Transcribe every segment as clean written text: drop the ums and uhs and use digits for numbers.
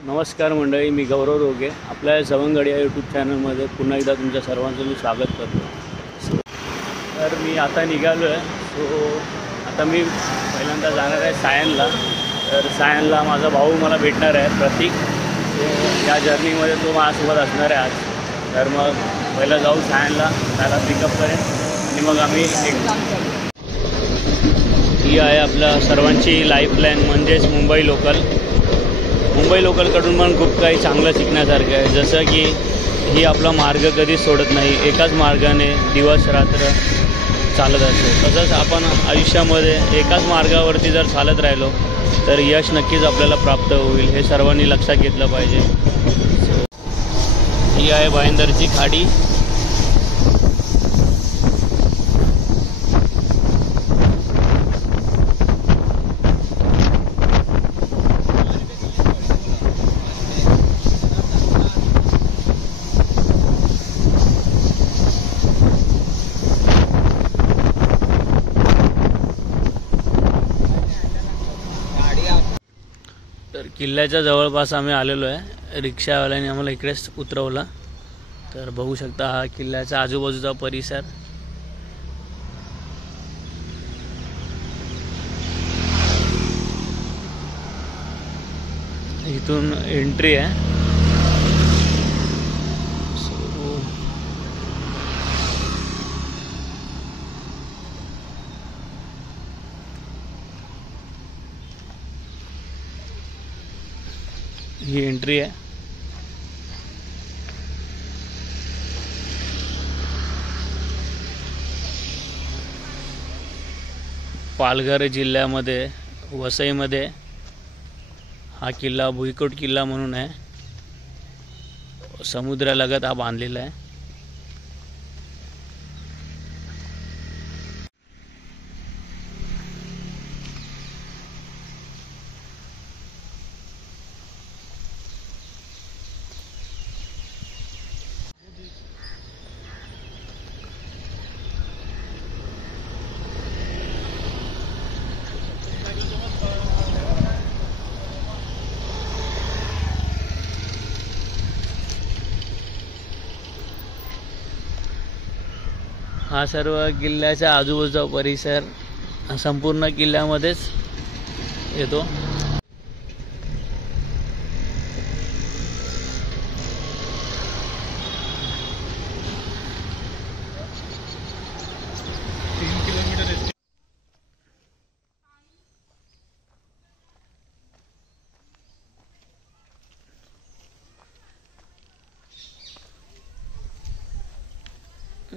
नमस्कार मंडळी, मी गौरव रोगे. आपल्या सवंगड या यूट्यूब चॅनलमध्ये पुन्हा एकदा तुमच्या सर्वांचं मी स्वागत करतो. तर मी आता निघालो आहे. आता मी पहिल्यांदा जाणार आहे सायनला. तर सायनला माझा भाऊ मला भेटणार आहे, प्रतीक. या जर्नीमध्ये तो माझ्यासोबत असणार आहे आज. तर मग पहिलं जाऊ सायनला, त्याला पिकअप करेन आणि मग आम्ही ही आहे आपल्या सर्वांची लाईफलाईन, म्हणजेच मुंबई लोकल. मुंबई लोकलकडून पण खूप काही चांगलं शिकण्यासारखं आहे. जसं की ही आपला मार्ग कधीच सोडत नाही, एकाच मार्गाने दिवस रात्र चालत असतो. तसंच आपण आयुष्यामध्ये एकाच मार्गावरती जर चालत राहिलो तर यश नक्कीच आपल्याला प्राप्त होईल, हे सर्वांनी लक्षात घेतलं पाहिजे. ही आहे भाईंदरची खाडी. तर किल्ल्याच्या जवळपास आम्ही आलेलो आहे. रिक्षावाल्याने आम्हाला इकडेच उतरवला. तर बघू शकता हा किल्ल्याचा आजूबाजूचा परिसर. इथून एंट्री आहे. ही एंट्री आहे. पालघर जिल्ह्यामध्ये वसईमध्ये हा किल्ला भुईकोट किल्ला म्हणून आहे. समुद्रालगत हा बांधलेला आहे. हा सर्व किल्ल्याच्या आजूबाजूचा परिसर संपूर्ण किल्ल्यामध्येच येतो.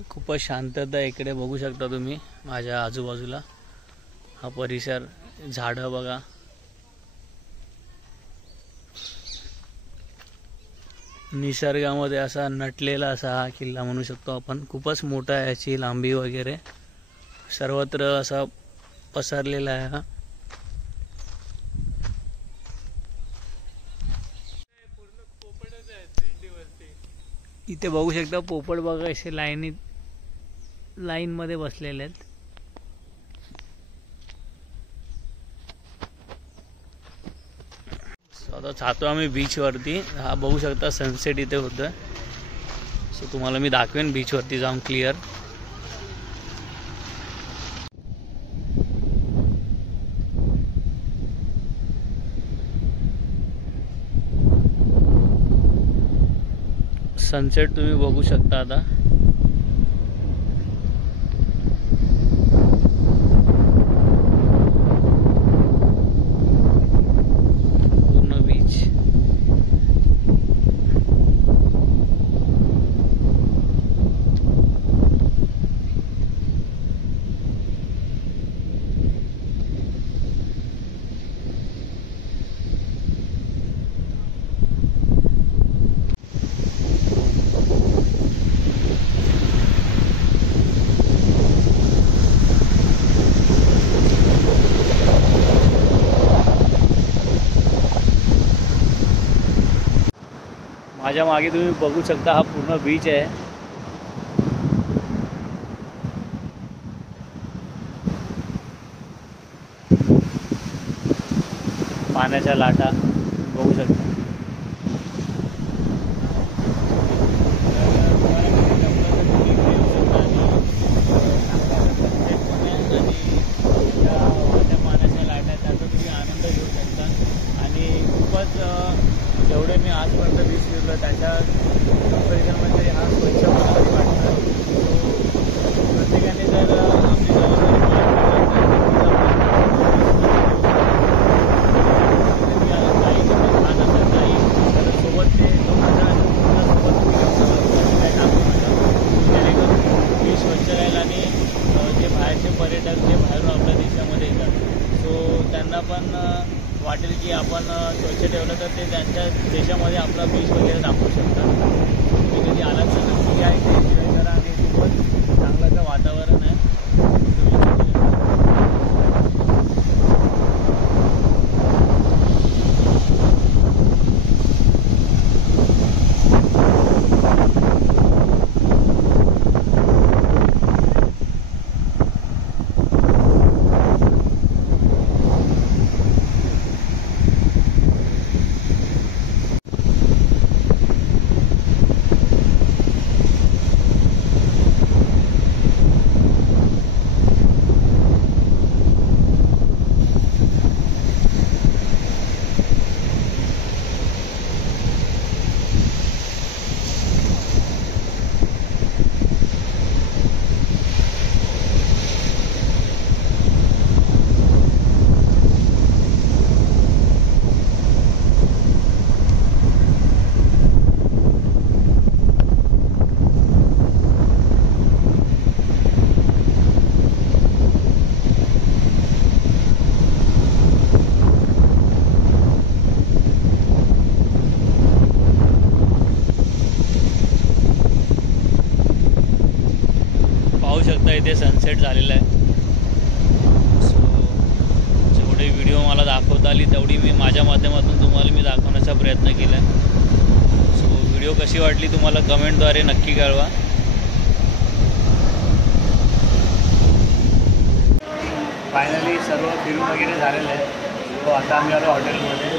खूपच शांतता इकडे बघू शकता तुम्ही. माझ्या आजूबाजूला हा परिसर, झाडं बघा. निसर्गामध्ये असा नटलेला असा हा किल्ला म्हणू शकतो आपण. खूपच मोठा आहे, याची लांबी वगैरे सर्वत्र असा पसरलेला आहे हा. इथे बघू शकता पोपट बघा, असे लाईन मध्ये बसलेले आहेत. आता जातो आम्ही बीच वरती. हा बघू शकता सनसेट इथे होतं. सो तुम्हाला मी दाखवेन बीच वरती जाऊन क्लिअर. सनसेट तुम्ही बघू शकता आता. पूर्ण बीच. माझ्या मागे तुम्ही बघू शकता हा पूर्ण बीच आहे. पाण्याच्या लाटा बघू शकता. खूपच जेवढे मी आजपर्यंत बीच फिरलो त्याच्या कंपॅरिझनमध्ये हा स्वच्छ मला तरी वाटतं. सो प्रत्येकाने जर आपली सोबत ते बीच स्वच्छ राहील आणि जे बाहेरचे पर्यटक जे बाहेरून आपल्या देशामध्ये येतात सो त्यांना पण वाटेल की आपण स्वच्छ ठेवलं तर ते त्यांच्या देशामध्ये आपला बीच वगैरे दाखवू शकतात. तुम्ही कधी आलात तर नक्की या इथे एन्जॉय करा आणि खूपच चांगलं वातावरण आहे. इथे सनसेट झालेला आहे. सो जेवढे व्हिडिओ मला दाखवता आली तेवढी मी माझ्या माध्यमातून तुम्हाला मी दाखवण्याचा प्रयत्न केला आहे. सो व्हिडिओ कशी वाटली तुम्हाला कमेंटद्वारे नक्की कळवा. फायनली सर्व फिरून वगैरे झालेलं आहे. सो आता आम्ही आलो हॉटेलमध्ये.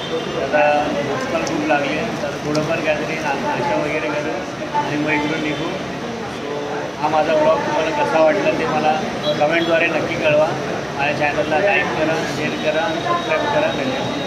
आता भूक पण खूप लागली आहे तर थोडंफार काहीतरी नाश्ता वगैरे करू आणि मग इकडून निघू. हा माझा ब्लॉग तुम्हाला कसा वाटला ते मला कमेंटद्वारे नक्की कळवा. माझ्या चॅनलला लाईक करा, शेअर करा, सबस्क्राईब करा. धन्यवाद.